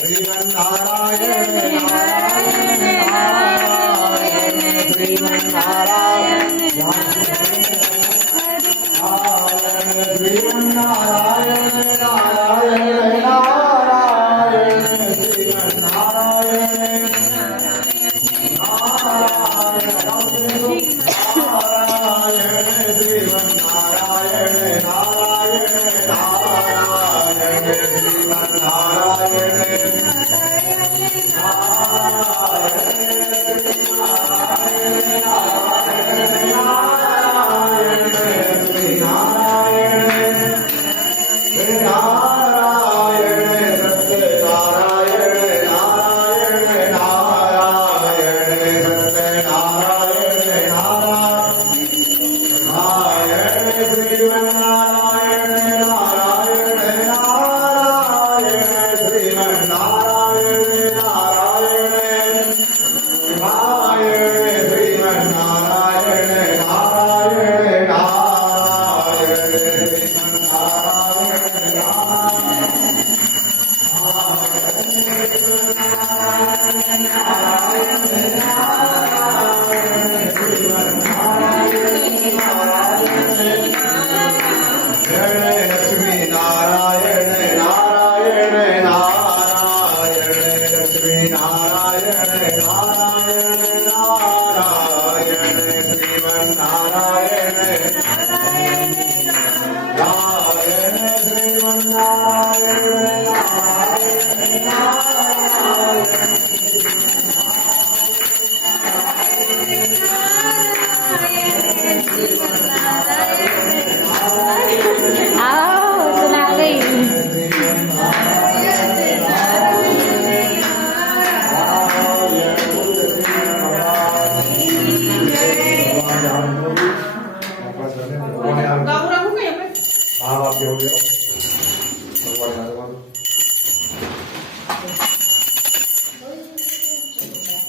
श्रीमन्नारायण नारायण नारायण श्रीमन्नारायण श्रीमन्नारायण नारायण नारायण श्रीमन्नारायण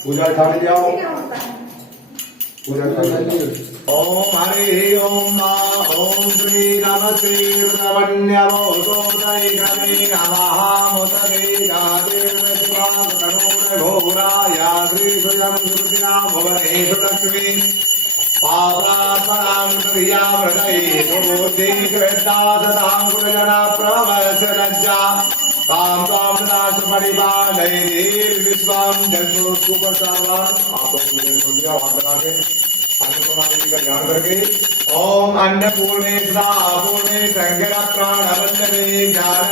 पूजा थाली जाओ पूजा थाली ओम हरि ओम ओम श्री राम श्री वृंदावन्यवो दय क्रमे नमः मुदे गादेव शिवां करुण घोराया श्री स्वयं सुकृतिना भवनेषु लक्ष्मी पादात्मनां क्रिया हृदये सुबुद्धि कृता सदां गुणजना प्रवस्य लज्जा तां तां नाश परिपालय विश्वां जन्तुकुपसावा आप पूरे दुनिया वंदना के अन्नपूर्णा देवी का ध्यान करके ओम अन्नपूर्णे सदा पूर्णे संज्ञा प्राण वंदने ज्ञान